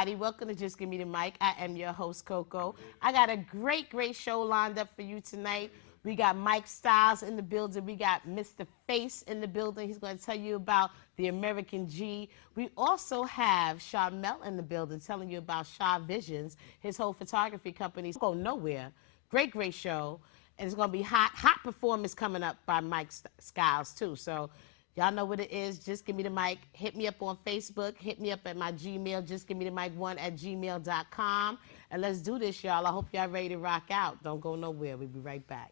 everybody. Welcome to Just Give Me the Mic. I am your host, Coco. I got a great show lined up for you tonight. We got Mike Styles in the building. We got Mr. Face in the building. He's going to tell you about the American G. We also have Shaw Mel in the building telling you about Shaw Visions, his whole photography company. Go nowhere. Great show. And it's going to be hot performance coming up by Mike Styles, too. So y'all know what it is. Just give me the mic. Hit me up on Facebook. Hit me up at my Gmail. Just give me the mic 1@gmail.com. And let's do this, y'all. I hope y'all ready to rock out. Don't go nowhere. We'll be right back.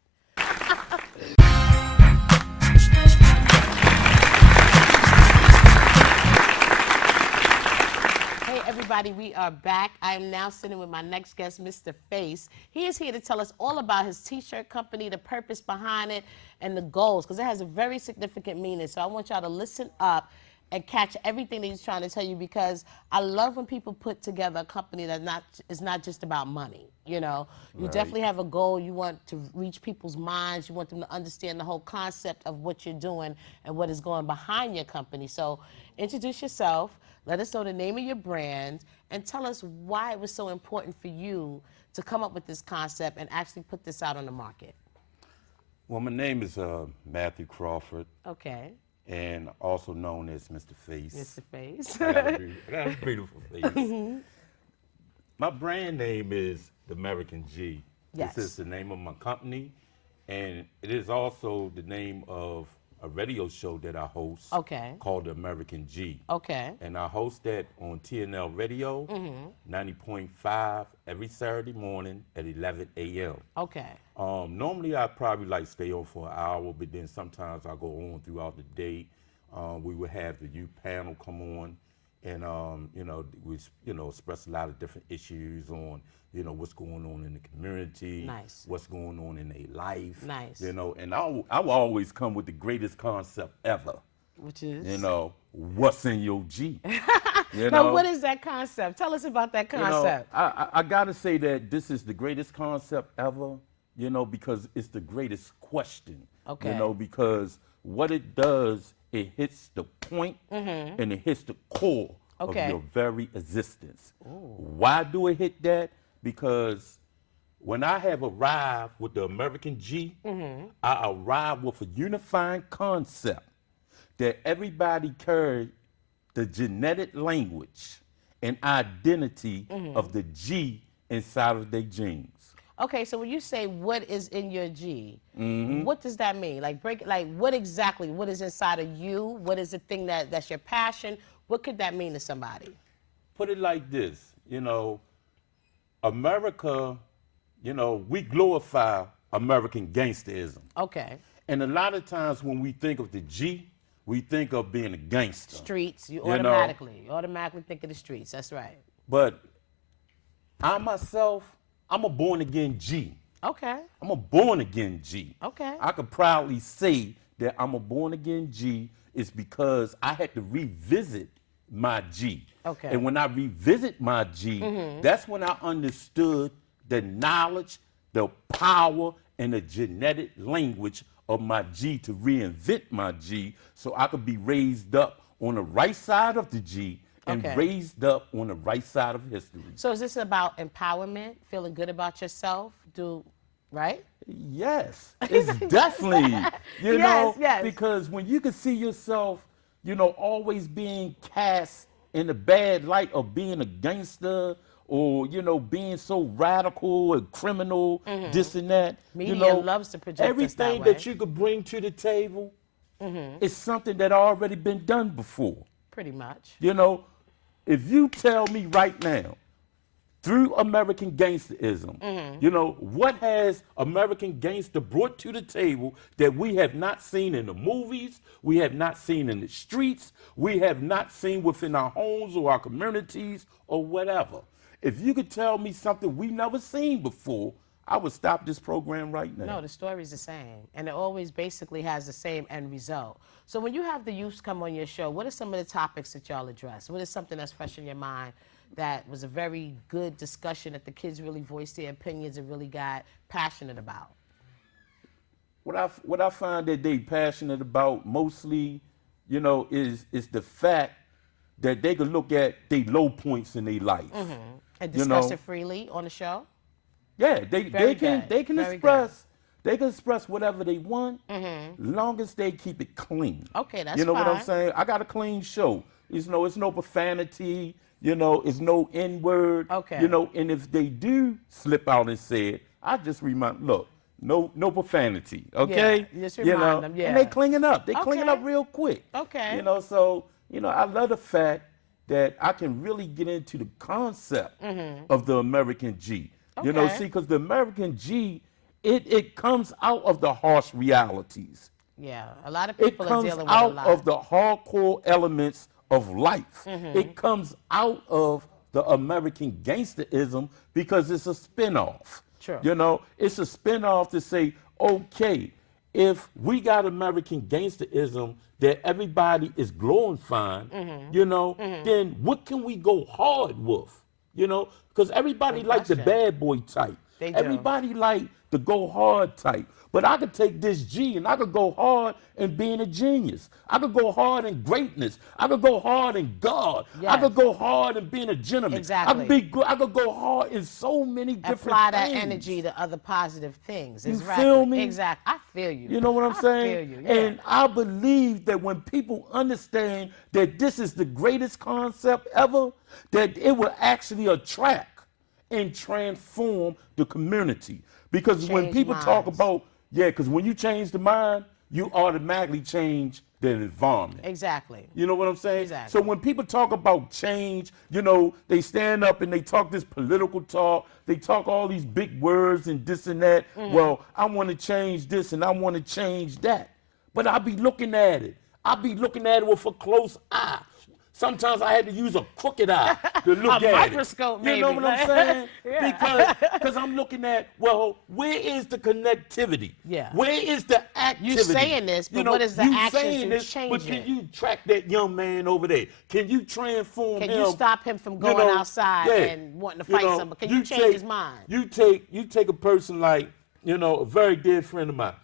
Hey everybody, we are back. I am now sitting with my next guest, Mr. Face. He is here to tell us all about his t-shirt company, the purpose behind it, and the goals, because it has a very significant meaning. So I want y'all to listen up and catch everything that he's trying to tell you, because I love when people put together a company that is not just about money. You know, you definitely have a goal. You want to reach people's minds. You want them to understand the whole concept of what you're doing and what is going behind your company. So introduce yourself. Let us know the name of your brand and tell us why it was so important for you to come up with this concept and actually put this out on the market. Well, my name is Matthew Crawford. Okay. And also known as Mr. Face. Mr. Face. I got a beautiful face. My brand name is the American G. Yes. This is the name of my company, and it is also the name of a radio show that I host. Okay. Called the American G. Okay. And I host that on TNL Radio, 90.5 every Saturday morning at 11 a.m. Okay. Normally I probably like stay on for an hour, but then sometimes I go on throughout the day. We would have the youth panel come on, and we express a lot of different issues on what's going on in the community, Nice. What's going on in their life, Nice. And I will always come with the greatest concept ever, Which is? What's in your G? Now, what is that concept? Tell us about that concept. I gotta say that this is the greatest concept ever, because it's the greatest question. Okay. Because what it does, it hits the point and it hits the core of your very existence. Ooh. Why do it hit that? Because when I have arrived with the American G, I arrive with a unifying concept that everybody carries the genetic language and identity of the G inside of their genes. Okay, so when you say what is in your G, what does that mean? Like what is inside of you? What is the thing that's your passion? What could that mean to somebody? Put it like this, America, we glorify American gangsterism. Okay. And a lot of times when we think of the G, we think of being a gangster. Streets, you automatically think of the streets, that's right. But I myself, I'm a born again G. Okay. I'm a born again G. Okay. I could proudly say that I'm a born again G is because I had to revisit my G. Okay. And when I revisit my G, that's when I understood the knowledge, the power, and the genetic language of my G to reinvent my G so I could be raised up on the right side of the G and raised up on the right side of history. So is this about empowerment, feeling good about yourself, right? Yes, it's definitely, Yes. because when you can see yourself, always being cast in a bad light of being a gangster or, being so radical and criminal, this and that. Media loves to project everything that way. that you could bring to the table is something that already been done before. Pretty much. If you tell me right now, through American gangsterism, what has American gangster brought to the table that we have not seen in the movies, we have not seen in the streets, we have not seen within our homes or our communities or whatever? If you could tell me something we never seen before, I would stop this program right now. No, the story's the same, and it always basically has the same end result. So when you have the youth come on your show, what are some of the topics that y'all address? What is something that's fresh in your mind that was a very good discussion that the kids really voiced their opinions and really got passionate about? What I find that they passionate about mostly, is the fact that they could look at their low points in their life. And discuss it freely on the show. Yeah, they can Very express whatever they want, long as they keep it clean. Okay, that's You know what I'm fine. saying? I got a clean show. It's no profanity. It's no N-word. Okay. And if they do slip out and say it, I just remind, look, no profanity. Okay. Yeah, just remind them. Yeah. And they cleaning up. They cleaning up real quick. Okay. So I love the fact that I can really get into the concept of the American G. Okay. Because the American G, it comes out of the harsh realities. Yeah, a lot of people are dealing with a It comes lot. out of the hardcore elements of life. It comes out of the American gangsterism because it's a spinoff. True. It's a spinoff to say, okay, if we got American gangsterism that everybody is glorifying, then what can we go hard with? Because everybody Good like the question. bad boy type. They do. Everybody like the go hard type. But I could take this G and I could go hard in being a genius. I could go hard in greatness. I could go hard in God. Yes. I could go hard in being a gentleman. Exactly. I could go hard in so many different Apply things. that energy to other positive things. You Exactly. feel me? Exactly. I feel you. You know what I'm saying? I feel you. Yeah. And I believe that when people understand that this is the greatest concept ever, that it will actually attract and transform the community. Because when Change people talk minds. about, because when you change the mind, you automatically change the environment. Exactly. You know what I'm saying? Exactly. So when people talk about change, they stand up and they talk this political talk. They talk all these big words and this and that. Well, I want to change this and I want to change that. But I'll be looking at it. I'll be looking at it with a close eye. Sometimes I had to use a crooked eye to look A at microscope, it. maybe. You know what I'm saying? Yeah. Because I'm looking at, well, where is the connectivity? Yeah. Where is the activity? You saying this, but what is the actions saying you this, but changing? can you track that young man over there? Can you transform him? Can you stop him from going outside and wanting to fight somebody? Can you change his mind? You take a person like, a very dear friend of mine,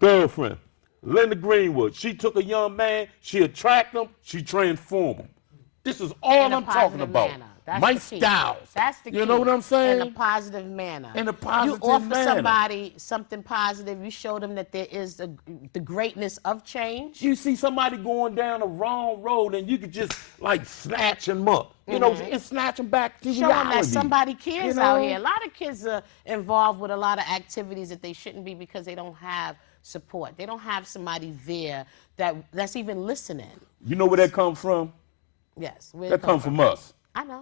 girlfriend, Linda Greenwood. She took a young man, she attracted him, she transformed him. This is all In a I'm talking positive about. manner. That's My the key. styles. That's the key. You know what I'm saying? In a positive manner. In a positive You offer manner. somebody something positive. You show them that there is the greatness of change. You see somebody going down the wrong road and you could just snatch them up. And snatch them back to Show reality. them that somebody cares You out know? here. A lot of kids are involved with a lot of activities that they shouldn't be because they don't have support. They don't have somebody there that's even listening. You know where that come from? Yes. Where That it come from us. I know.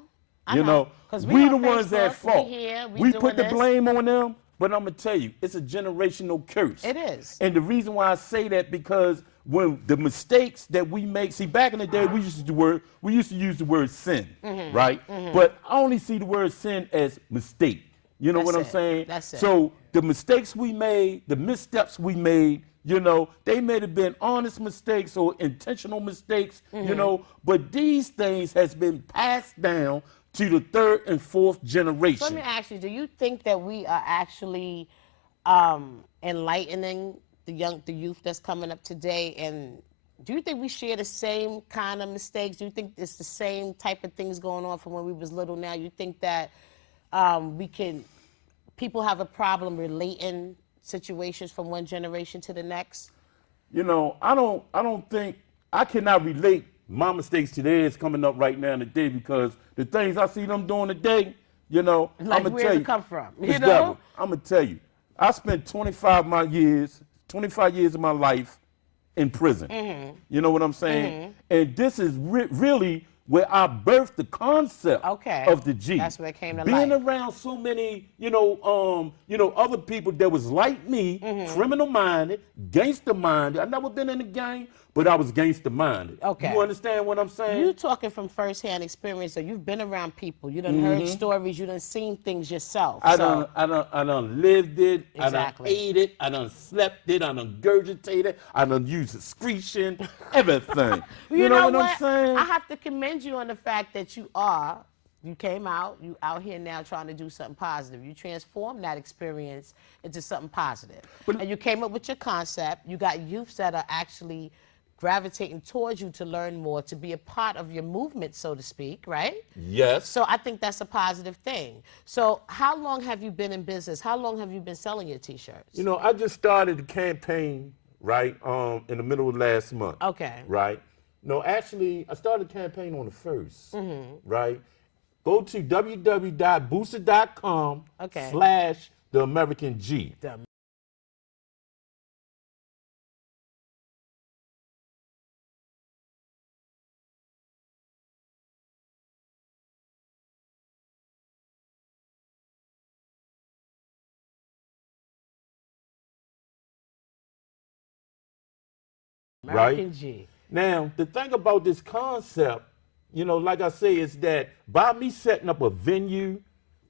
You know, 'Cause we on the ones at Facebook, fault. We here, We doing put the this. blame on them, but I'm gonna tell you, it's a generational curse. It is. And the reason why I say that because when the mistakes that we make, see, back in the day we used to use the word sin, right? But I only see the word sin as mistake. You know what I'm That's it. saying? That's it. So the mistakes we made, the missteps we made, they may have been honest mistakes or intentional mistakes, but these things has been passed down to the third and fourth generation. So let me ask you, do you think that we are actually enlightening the youth that's coming up today? And do you think we share the same kind of mistakes? Do you think it's the same type of things going on from when we was little now? You think that people have a problem relating situations from one generation to the next? I don't think I cannot relate my mistakes to theirs coming up right now today because the things I see them doing today, I'm gonna where tell does you. it come from? It's devil. I'm gonna tell you. I spent 25 years of my life in prison. You know what I'm saying? And this is really where I birthed the concept of the G. That's where it came to Being life. around so many, other people that was like me, criminal-minded, gangster-minded. I've never been in a gang, but I was gangster-minded. Okay. You understand what I'm saying? You talking from firsthand experience, so you've been around people. You done heard stories. You done seen things yourself. I done lived it. Exactly. I done ate it. I done slept it. I done gurgitated. I done used excretion. Everything. you know what I'm saying? I have to commend you on the fact that you came out, you out here now trying to do something positive. You transformed that experience into something positive. And you came up with your concept. You got youths that are actually gravitating towards you to learn more, to be a part of your movement, so to speak, right? Yes. So I think that's a positive thing. So how long have you been in business? How long have you been selling your T-shirts? You know, I just started the campaign, right, in the middle of last month. Okay. Right? No, actually, I started the campaign on the 1st, right? Go to www.booster.com Okay. / the American G. American G. Now, the thing about this concept, you know, like I say, is that by me setting up a venue,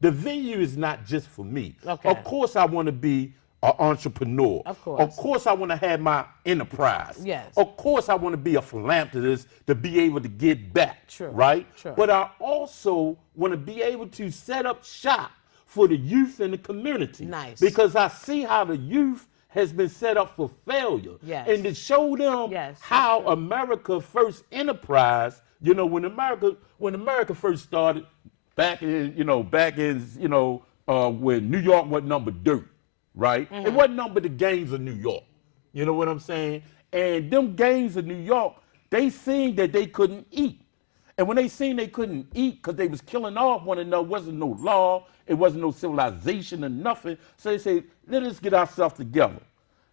the venue is not just for me. Okay. Of course, I want to be an entrepreneur. Of course. Of course, I want to have my enterprise. Yes. Of course, I want to be a philanthropist to be able to give back. True. Right? True. But I also want to be able to set up shop for the youth in the community. Nice. Because I see how the youth has been set up for failure. Yes. And to show them Yes, how America First Enterprise, you know, when America first started, back in when New York wasn't number dirt, right? It wasn't number the gangs of New York. You know what I'm saying? And them gangs of New York, they seen that they couldn't eat. And when they seen they couldn't eat because they was killing off one another, wasn't no law, it wasn't no civilization or nothing. So they said, let us get ourselves together.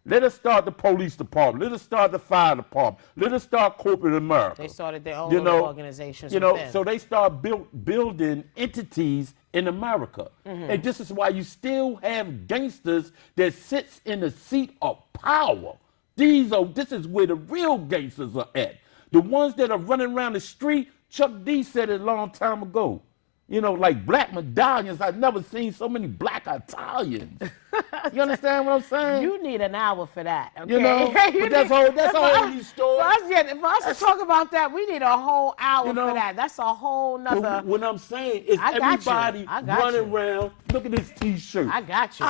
Let us start the police department. Let us start the fire department. Let us start corporate America. They started their own little organizations. So they start building entities in America. And this is why you still have gangsters that sits in the seat of power. This is where the real gangsters are at. The ones that are running around the street, Chuck D said it a long time ago. You know, like black medallions. I've never seen so many black Italians. You understand what I'm saying? You need an hour for that, okay? You know, but that's all these stories. For us to talk about that, we need a whole hour for that. That's a whole nother. What I'm saying is everybody running around. Look at this T-shirt. I got you.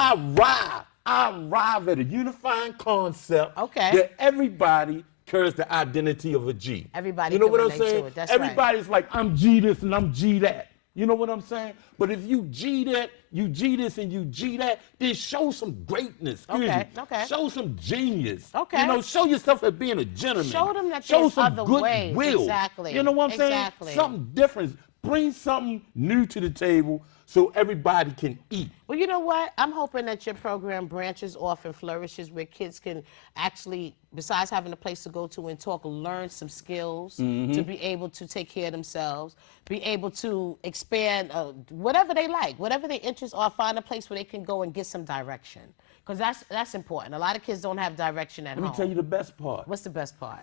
I arrive at a unifying concept that everybody carries the identity of a G. Everybody, you know can what I'm relate saying? to it. That's Everybody's like, I'm G this and I'm G that. You know what I'm saying? But if you G that, you G this and you G that, then show some greatness. Okay. Show some genius. Okay. You know, show yourself as being a gentleman. Show them that show there's some other ways. goodwill. Exactly. You know what I'm saying? Exactly. Something different. Bring something new to the table so everybody can eat. Well, you know what? I'm hoping that your program branches off and flourishes where kids can actually, besides having a place to go to and talk, learn some skills to be able to take care of themselves, be able to expand whatever they like, whatever their interests are, find a place where they can go and get some direction. Because that's important. A lot of kids don't have direction at home. Let me tell you the best part. What's the best part?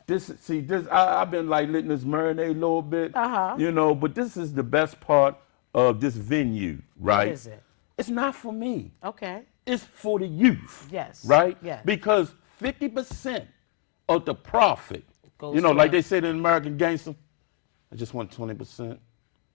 I've been like letting this marinate a little bit, you know, but this is the best part of this venue, right? What is it? It's not for me. Okay. It's for the youth. Yes. Right? Yes. Because 50% of the profit, goes you know, to like they said in American Gangster, I just want 20%.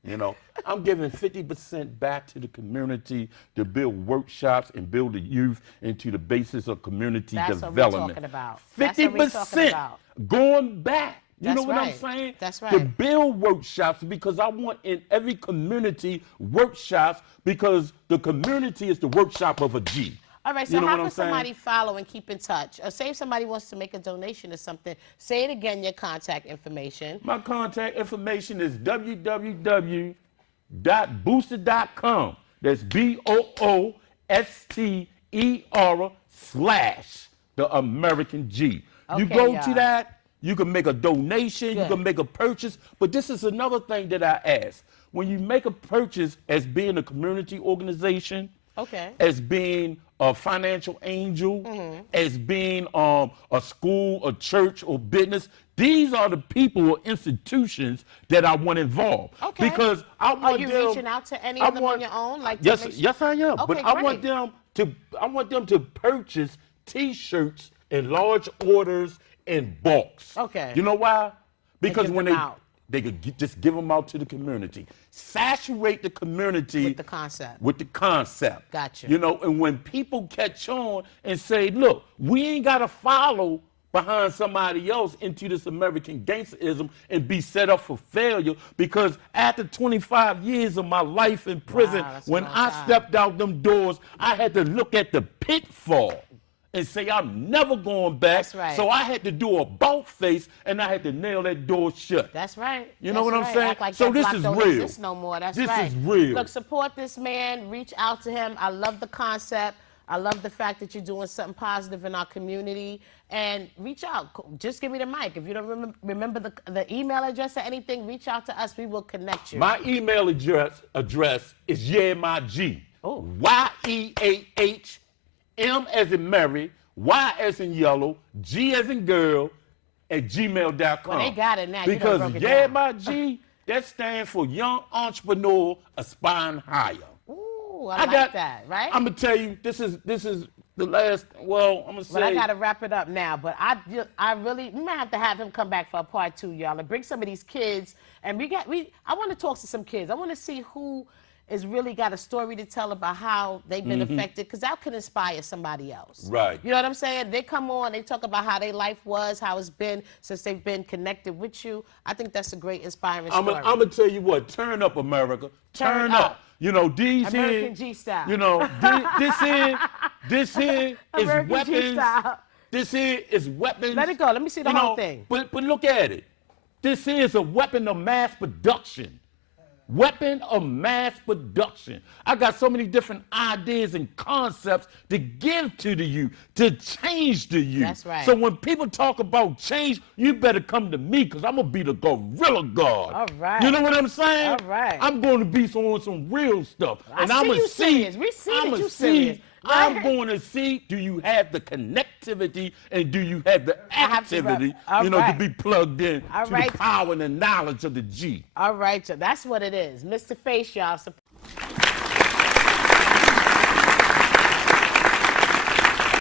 You know, I'm giving 50% back to the community to build workshops and build the youth into the basis of community development. That's what we're talking about. 50% going back. You know what I'm saying? That's right. To build workshops, because I want in every community workshops, because the community is the workshop of a G. All right, so how can somebody follow and keep in touch? Or say if somebody wants to make a donation or something, say it again, your contact information. My contact information is www.booster.com. That's BOOSTER/the American G. You go to that, you can make a donation, you can make a purchase. But this is another thing that I ask. When you make a purchase as being a community organization, as being a financial angel, as being a school, a church, or business, these are the people or institutions that I want involved. Because I want Are you reaching out to any of them on your own? Like yes, I am. Okay, but I want them to purchase T-shirts in large orders in bulks. You know why? Because when they could just give them out to the community. Saturate the community with the concept. Gotcha. You know, and when people catch on and say, look, we ain't got to follow behind somebody else into this American gangsterism and be set up for failure, because after 25 years of my life in prison, when I stepped out them doors, I had to look at the pitfall and say, I'm never going back. That's right. So I had to do a about face, and I had to nail that door shut. That's right. You know what I'm saying? Act like So that this block is don't real. exist no more. That's This right. is real. Look, support this man. Reach out to him. I love the concept. I love the fact that you're doing something positive in our community. And reach out. Just give me the mic. If you don't remember the email address or anything, reach out to us. We will connect you. My email address is YeahMyG. Oh. YeahM as in Mary, Y as in yellow, G as in girl, at gmail.com. Well, they got it now. Because you done broke it down. YeahMyG, that stands for Young Entrepreneur Aspiring Higher. Ooh, I like that, right? I'm going to tell you, this is the last, well, I'm going to say. But I got to wrap it up now. But I really, we might have him come back for a part 2, y'all, and bring some of these kids. And I want to talk to some kids. I want to see who is really got a story to tell about how they've been affected, because that could inspire somebody else. Right. You know what I'm saying? They come on, they talk about how their life was, how it's been since they've been connected with you. I think that's a great inspiring story. I'm going to tell you what, turn up, America. Turn up. You know, these American G style. You know, this here is American weapons. G-style. This here is weapons. Let it go. Let me see the whole thing. But look at it. This is a weapon of mass production. Weapon of mass production. I got so many different ideas and concepts to give to the youth, to change the youth. That's right. So when people talk about change, you better come to me, because I'm going to be the gorilla god. All right. You know what I'm saying? All right. I'm going to be on some real stuff. I see you serious. We see that you serious. I'm going to see, do you have the connectivity and do you have the activity, to be plugged in to the power and the knowledge of the G. All right, so that's what it is. Mr. Face, y'all.